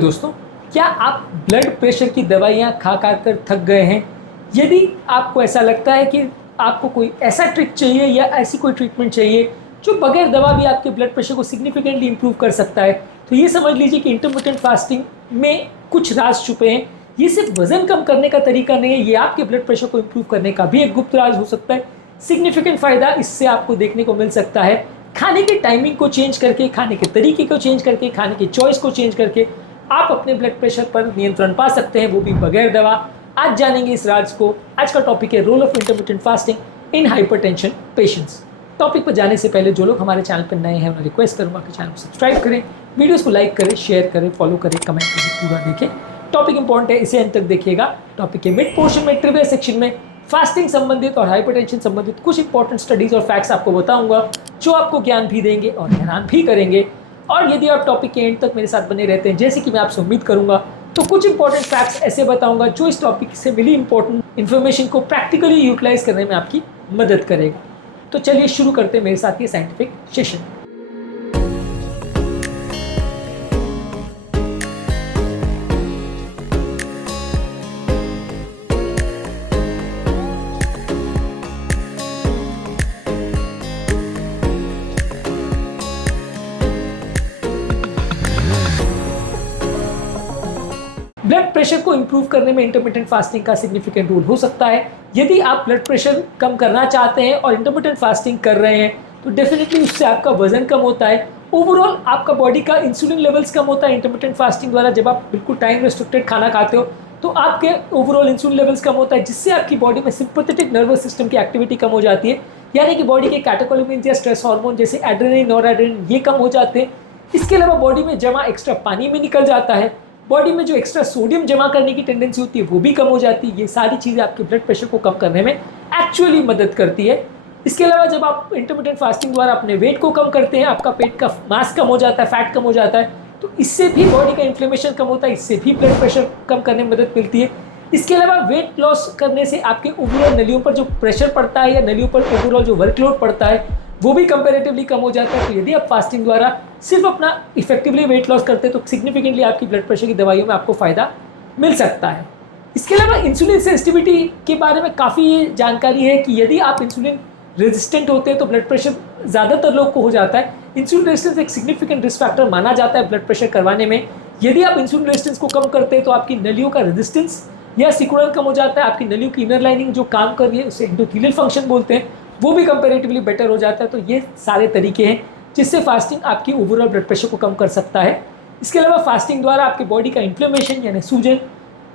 दोस्तों, क्या आप ब्लड प्रेशर की दवाइयाँ खा खा कर थक गए हैं? यदि आपको ऐसा लगता है कि आपको कोई ऐसा ट्रिक चाहिए या ऐसी कोई ट्रीटमेंट चाहिए जो बगैर दवा भी आपके ब्लड प्रेशर को सिग्निफिकेंटली इंप्रूव कर सकता है, तो ये समझ लीजिए कि इंटरमिटेंट फास्टिंग में कुछ राज छुपे हैं। ये सिर्फ वजन कम करने का तरीका नहीं है, ये आपके ब्लड प्रेशर को इंप्रूव करने का भी एक गुप्त राज हो सकता है। सिग्निफिकेंट फायदा इससे आपको देखने को मिल सकता है। खाने की टाइमिंग को चेंज करके, खाने के तरीके को चेंज करके, खाने की चॉइस को चेंज करके आप अपने ब्लड प्रेशर पर नियंत्रण पा सकते हैं, वो भी बगैर दवा। आज जानेंगे इस राज को। आज का टॉपिक है role of intermittent fasting in hypertension patients. Topic पर जाने से पहले जो लोग हमारे चैनल पर नए हैं उन्हें रिक्वेस्ट करूंगा कि चैनल को सब्सक्राइब करें, वीडियोस को लाइक करें, शेयर करें, फॉलो करें, कमेंट करें, पूरा देखें। टॉपिक इंपॉर्टेंट है, इसे अंत तक देखिएगा। टॉपिक के मिड पोर्शन में ट्रिविया सेक्शन में फास्टिंग संबंधित और हाइपरटेंशन संबंधित कुछ इंपॉर्टेंट स्टडीज और फैक्ट्स आपको बताऊंगा जो आपको ज्ञान भी देंगे और हैरान भी करेंगे। और यदि आप टॉपिक के एंड तक मेरे साथ बने रहते हैं, जैसे कि मैं आपसे उम्मीद करूंगा, तो कुछ इंपॉर्टेंट फैक्ट्स ऐसे बताऊंगा जो इस टॉपिक से मिली इंपॉर्टेंट इन्फॉर्मेशन को प्रैक्टिकली यूटिलाइज करने में आपकी मदद करेगा। तो चलिए शुरू करते हैं मेरे साथ ये साइंटिफिक सेशन। ब्लड प्रेशर को इंप्रूव करने में इंटरमिटेंट फास्टिंग का सिग्निफिकेंट रोल हो सकता है। यदि आप ब्लड प्रेशर कम करना चाहते हैं और इंटरमिटेंट फास्टिंग कर रहे हैं, तो डेफिनेटली उससे आपका वजन कम होता है। ओवरऑल आपका बॉडी का इंसुलिन लेवल्स कम होता है इंटरमिटेंट फास्टिंग द्वारा। जब आप बिल्कुल टाइम रेस्ट्रिक्टेड खाना खाते हो तो आपके ओवरऑल इंसुलिन लेवल्स कम होता है, जिससे आपकी बॉडी में सिंपैथेटिक नर्वस सिस्टम की एक्टिविटी कम हो जाती है। यानी कि बॉडी के कैटेकोलिमिन्स या स्ट्रेस हार्मोन जैसे एड्रेनलिन, नॉरएड्रेनलिन ये कम हो जाते हैं। इसके अलावा बॉडी में जमा एक्स्ट्रा पानी में निकल जाता है। बॉडी में जो एक्स्ट्रा सोडियम जमा करने की टेंडेंसी होती है वो भी कम हो जाती है। ये सारी चीज़ें आपके ब्लड प्रेशर को कम करने में एक्चुअली मदद करती है। इसके अलावा जब आप इंटरमिटेंट फास्टिंग द्वारा अपने वेट को कम करते हैं, आपका पेट का मास कम हो जाता है, फैट कम हो जाता है, तो इससे भी बॉडी का इन्फ्लेमेशन कम होता है, इससे भी ब्लड प्रेशर कम करने में मदद मिलती है। इसके अलावा वेट लॉस करने से आपके ओवरऑल नलियों पर जो प्रेशर पड़ता है या नलियों पर ओवरऑल जो वर्कलोड पड़ता है वो भी कंपैरेटिवली कम हो जाता है। तो यदि आप फास्टिंग द्वारा सिर्फ अपना इफेक्टिवली वेट लॉस करते हैं तो सिग्निफिकेंटली आपकी ब्लड प्रेशर की दवाइयों में आपको फायदा मिल सकता है। इसके अलावा इंसुलिन सेंसिटिविटी के बारे में काफ़ी जानकारी है कि यदि आप इंसुलिन रेजिस्टेंट होते हैं तो ब्लड प्रेशर ज़्यादातर लोग को हो जाता है। इंसुलिन रेजिस्टेंस एक सिग्निफिकेंट रिस्क फैक्टर माना जाता है ब्लड प्रेशर करवाने में। यदि आप इंसुलिन रेजिस्टेंस को कम करते हैं तो आपकी नलियों का रेजिस्टेंस या सिकुड़न कम हो जाता है। आपकी नलियों की इनर लाइनिंग जो काम कर रही है उसे एंडोथेलियल फंक्शन बोलते हैं, वो भी कंपैरेटिवली बेटर हो जाता है। तो ये सारे तरीके हैं जिससे फास्टिंग आपकी ओवरऑल ब्लड प्रेशर को कम कर सकता है। इसके अलावा फास्टिंग द्वारा आपके बॉडी का इन्फ्लेमेशन यानी सूजन,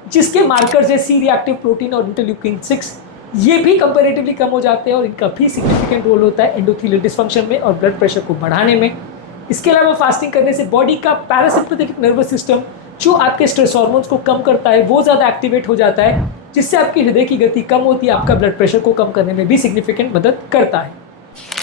जिसके मार्कर्स है सी रिएक्टिव प्रोटीन और इंटरल्यूकिन 6, ये भी कंपैरेटिवली कम हो जाते हैं और इनका भी सिग्निफिकेंट रोल होता है एंडोथेलियल डिसफंक्शन में और ब्लड प्रेशर को बढ़ाने में। इसके अलावा फास्टिंग करने से बॉडी का पैरासिम्पैथेटिक नर्वस सिस्टम जो आपके स्ट्रेस हार्मोन्स को कम करता है वो ज़्यादा एक्टिवेट हो जाता है, जिससे आपकी हृदय की गति कम होती है, आपका ब्लड प्रेशर को कम करने में भी सिग्निफिकेंट मदद करता है।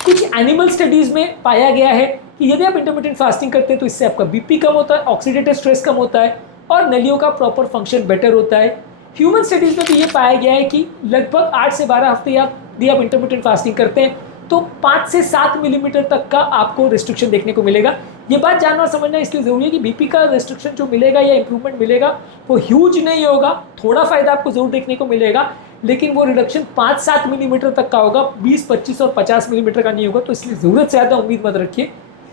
कुछ एनिमल स्टडीज़ में पाया गया है कि यदि आप इंटरमिटेंट फास्टिंग करते हैं तो इससे आपका बीपी कम होता है, ऑक्सीडेटिव स्ट्रेस कम होता है और नलियों का प्रॉपर फंक्शन बेटर होता है। ह्यूमन स्टडीज़ में तो ये पाया गया है कि लगभग 8 से 12 हफ्ते यदि आप इंटरमिटेंट फास्टिंग करते हैं तो 5 से 7 मिलीमीटर तक का आपको रिस्ट्रिक्शन देखने को मिलेगा। ये बात जानना और समझना इसलिए ज़रूरी है कि बीपी का रिस्ट्रिक्शन जो मिलेगा या इंप्रूवमेंट मिलेगा वो ह्यूज नहीं होगा। थोड़ा फ़ायदा आपको ज़रूर देखने को मिलेगा, लेकिन वो रिडक्शन 5-7 मिलीमीटर तक का होगा, 20, 25 और 50 मिलीमीटर का नहीं होगा। तो इसलिए ज़रूरत से ज़्यादा उम्मीद मत रखिए।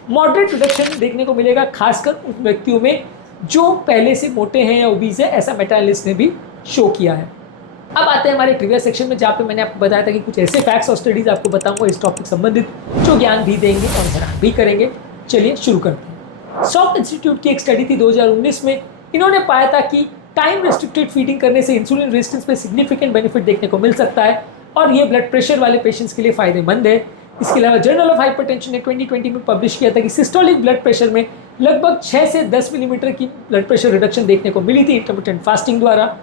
मॉडरेट रिडक्शन देखने को मिलेगा, खासकर उन व्यक्तियों में जो पहले से मोटे हैं या ओबीज है, ऐसा मेटा एनालिसिस ने भी शो किया है। अब आते हैं हमारे ट्रिविया सेक्शन में, जहाँ पे मैंने आपको बताया था कि कुछ ऐसे फैक्ट्स और स्टडीज़ आपको बताऊंगा इस टॉपिक संबंधित जो ज्ञान भी देंगे और हैरान भी करेंगे। चलिए शुरू करते हैं। सॉफ्ट इंस्टीट्यूट की एक स्टडी थी 2019 में। इन्होंने पाया था कि टाइम रेस्ट्रिक्टेड फीडिंग करने से इंसुलिन रेजिस्टेंस पे सिग्निफिकेंट बेनिफिट देखने को मिल सकता है और ये ब्लड प्रेशर वाले पेशेंट्स के लिए फायदेमंद है। इसके अलावा जर्नल ऑफ हाइपरटेंशन ने 2020 में पब्लिश किया था कि सिस्टोलिक ब्लड प्रेशर में लगभग 6 से 10 मिलीमीटर की ब्लड प्रेशर रिडक्शन देखने को मिली थी इंटरमिटेंट फास्टिंग द्वारा।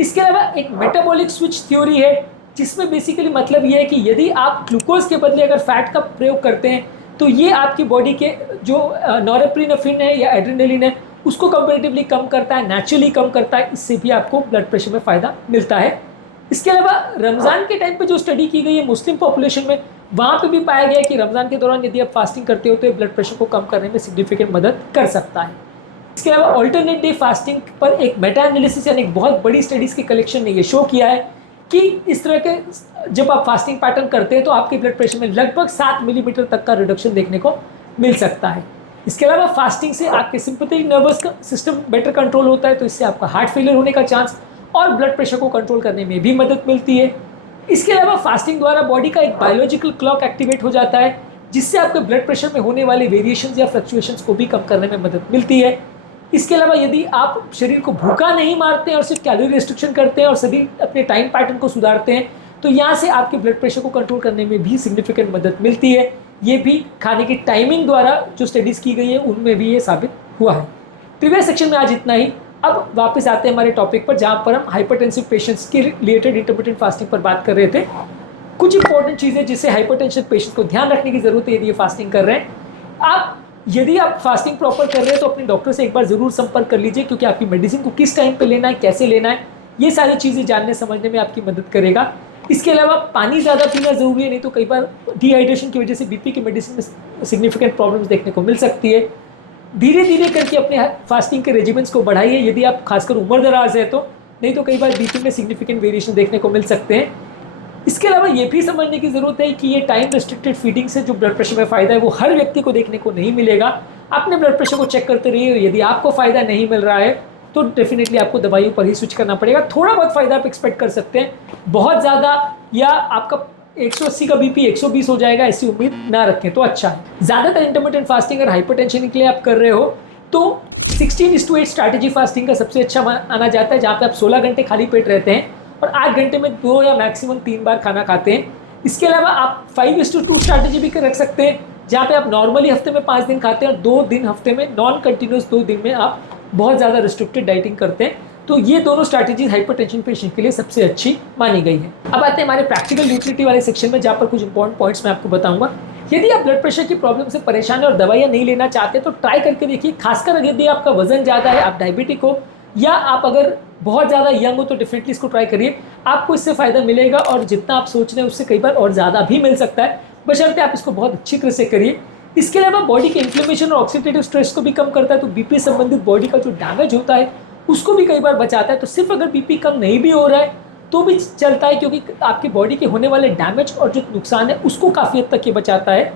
इसके अलावा एक मेटाबॉलिक स्विच थ्योरी है, जिसमें बेसिकली मतलब ये है कि यदि आप ग्लूकोज के बदले अगर फैट का प्रयोग करते हैं तो ये आपकी बॉडी के जो नॉरेप्रिनेफ्रिन है या एड्रेनलिन है उसको कंपैरेटिवली कम करता है, नेचुरली कम करता है। इससे भी आपको ब्लड प्रेशर में फ़ायदा मिलता है। इसके अलावा रमज़ान के टाइम पे जो स्टडी की गई है मुस्लिम पॉपुलेशन में, वहाँ पे भी पाया गया कि रमज़ान के दौरान यदि आप फास्टिंग करते हो तो ब्लड प्रेशर को कम करने में सिग्निफिकेंट मदद कर सकता है। इसके अलावा ऑल्टरनेट डे फास्टिंग पर एक मेटा एनालिसिस यानी एक बहुत बड़ी स्टडीज के कलेक्शन ने ये शो किया है कि इस तरह के जब आप फास्टिंग पैटर्न करते हैं तो आपके ब्लड प्रेशर में लगभग 7 मिलीमीटर तक का रिडक्शन देखने को मिल सकता है। इसके अलावा फास्टिंग से आपके sympathetic nervous system better control होता है, तो इससे आपका हार्ट फेलियर होने का चांस और ब्लड प्रेशर को कंट्रोल करने में भी मदद मिलती है। इसके अलावा फास्टिंग द्वारा बॉडी का एक बायोलॉजिकल क्लॉक एक्टिवेट हो जाता है, जिससे आपके ब्लड प्रेशर में होने वाले वेरिएशंस या फ्लक्चुएशंस को भी कम करने में मदद मिलती है। इसके अलावा यदि आप शरीर को भूखा नहीं मारते हैं और सिर्फ कैलोरी रिस्ट्रिक्शन करते हैं और सभी अपने टाइम पैटर्न को सुधारते हैं, तो यहाँ से आपके ब्लड प्रेशर को कंट्रोल करने में भी सिग्निफिकेंट मदद मिलती है। ये भी खाने की टाइमिंग द्वारा जो स्टडीज़ की गई है उनमें भी ये साबित हुआ है। प्रीवियस सेक्शन में आज इतना ही। अब वापस आते हैं हमारे टॉपिक पर, जहाँ पर हम हाइपरटेंसिव पेशेंट्स के रिलेटेड इंटरमिटेंट फास्टिंग पर बात कर रहे थे। कुछ इंपॉर्टेंट चीज़ें जिससे हाइपरटेंशन पेशेंट्स को ध्यान रखने की जरूरत है यदि ये फास्टिंग कर रहे हैं। यदि आप फास्टिंग प्रॉपर कर रहे हैं तो अपने डॉक्टर से एक बार ज़रूर संपर्क कर लीजिए, क्योंकि आपकी मेडिसिन को किस टाइम पे लेना है, कैसे लेना है, ये सारी चीज़ें जानने समझने में आपकी मदद करेगा। इसके अलावा पानी ज़्यादा पीना ज़रूरी है, नहीं तो कई बार डिहाइड्रेशन की वजह से बीपी की मेडिसिन में सिग्निफिकेंट प्रॉब्लम्स देखने को मिल सकती है। धीरे धीरे करके अपने फास्टिंग के रेजिमेंट्स को बढ़ाइए यदि आप खासकर उम्र दराज है तो, नहीं तो कई बार बीपी में सिग्निफिकेंट वेरिएशन देखने को मिल सकते हैं। इसके अलावा ये भी समझने की ज़रूरत है कि ये टाइम रेस्ट्रिक्टेड फीडिंग से जो ब्लड प्रेशर में फ़ायदा है वो हर व्यक्ति को देखने को नहीं मिलेगा। अपने ब्लड प्रेशर को चेक करते रहिए, यदि आपको फ़ायदा नहीं मिल रहा है तो डेफिनेटली आपको दवाइयों पर ही स्विच करना पड़ेगा। थोड़ा बहुत फ़ायदा आप एक्सपेक्ट कर सकते हैं, बहुत ज़्यादा या आपका 180 का बीपी 120 हो जाएगा ऐसी उम्मीद ना रखें तो अच्छा है। ज़्यादातर इंटरमिटेंट फास्टिंग और हाइपरटेंशन के लिए आप कर रहे हो तो 16:8 स्ट्रैटेजी फास्टिंग का सबसे अच्छा माना जाता है, जहाँ पे आप 16 घंटे खाली पेट रहते हैं और 8 घंटे में 2 या मैक्सिमम 3 बार खाना खाते हैं। इसके अलावा आप 5:2 स्ट्रैटेजी भी रख सकते हैं, जहाँ पे आप नॉर्मली हफ्ते में 5 दिन खाते हैं और 2 दिन हफ्ते में नॉन कंटिन्यूस 2 दिन में आप बहुत ज़्यादा रिस्ट्रिक्टेड डाइटिंग करते हैं। तो ये दोनों स्ट्रैटेजीज हाइपरटेंशन पेशेंट के लिए सबसे अच्छी मानी गई है। अब आते हैं हमारे प्रैक्टिकल यूटिलिटी वाले सेक्शन में, जहाँ पर कुछ इंपॉर्टेंट पॉइंट्स मैं आपको बताऊंगा। यदि आप ब्लड प्रेशर की प्रॉब्लम से परेशान है और दवाइयाँ नहीं लेना चाहते तो ट्राई करके देखिए, खासकर यदि आपका वजन ज़्यादा है, आप डायबिटिक हो या आप अगर बहुत ज़्यादा यंग हो तो डेफिनेटली इसको ट्राई करिए, आपको इससे फ़ायदा मिलेगा और जितना आप सोच रहे हैं उससे कई बार और ज़्यादा भी मिल सकता है, बशर्ते आप इसको बहुत अच्छी तरह से करिए। इसके अलावा बॉडी के इन्फ्लेमेशन और ऑक्सीडेटिव स्ट्रेस को भी कम करता है, तो बीपी संबंधित बॉडी का जो डैमेज होता है उसको भी कई बार बचाता है। तो सिर्फ अगर बीपी कम नहीं भी हो रहा है तो भी चलता है, क्योंकि आपकी बॉडी के होने वाले डैमेज और जो नुकसान है उसको काफ़ी हद तक ये बचाता है।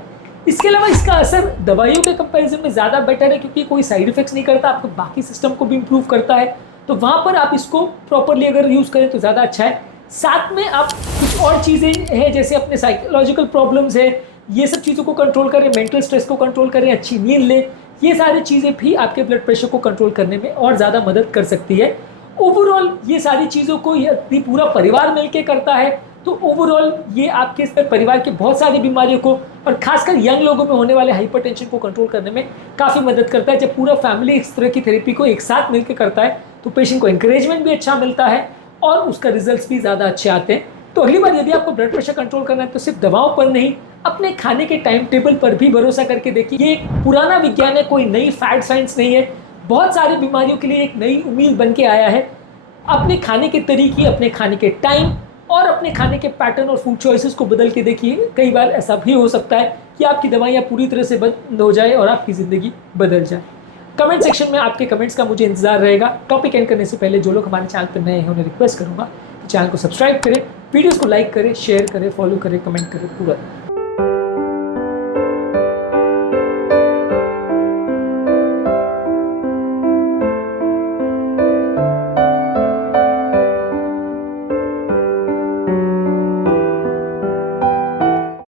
इसके अलावा इसका असर दवाइयों के कंपैरिजन में ज़्यादा बेटर है, क्योंकि कोई साइड इफेक्ट्स नहीं करता, आपको बाकी सिस्टम को भी इम्प्रूव करता है, तो वहाँ पर आप इसको प्रॉपरली अगर यूज़ करें तो ज़्यादा अच्छा है। साथ में आप कुछ और चीज़ें हैं जैसे अपने साइकोलॉजिकल प्रॉब्लम्स है, ये सब चीज़ों को कंट्रोल करें, मेंटल स्ट्रेस को कंट्रोल करें, अच्छी नींद लें, ये सारी चीज़ें भी आपके ब्लड प्रेशर को कंट्रोल करने में और ज़्यादा मदद कर सकती है। ओवरऑल ये सारी चीज़ों को यदि पूरा परिवार मिलकर करता है तो ओवरऑल ये आपके परिवार की बहुत सारी बीमारियों को और खासकर यंग लोगों में होने वाले हाइपरटेंशन को कंट्रोल करने में काफ़ी मदद करता है। जब पूरा फैमिली इस तरह की थेरेपी को एक साथ मिलकर करता है तो पेशेंट को इंकरेजमेंट भी अच्छा मिलता है और उसका रिजल्ट्स भी ज़्यादा अच्छे आते हैं। तो अगली बार यदि आपको ब्लड प्रेशर कंट्रोल करना है तो सिर्फ दवाओं पर नहीं, अपने खाने के टाइम टेबल पर भी भरोसा करके देखिए। ये पुराना विज्ञान है, कोई नई फैड साइंस नहीं है, बहुत सारी बीमारियों के लिए एक नई उम्मीद बन के आया है। अपने खाने के तरीके, अपने खाने के टाइम और अपने खाने के पैटर्न और फूड चॉइसेस को बदल के देखिए। कई बार ऐसा भी हो सकता है कि आपकी दवाइयाँ पूरी तरह से बंद हो जाए और आपकी ज़िंदगी बदल जाए। कमेंट सेक्शन में आपके कमेंट्स का मुझे इंतजार रहेगा। टॉपिक एंड करने से पहले जो लोग हमारे चैनल पर नए हैं उन्हें रिक्वेस्ट करूँगा कि चैनल को सब्सक्राइब करें, वीडियोज़ को लाइक करें, शेयर करें, फॉलो करें, कमेंट करें पूरा।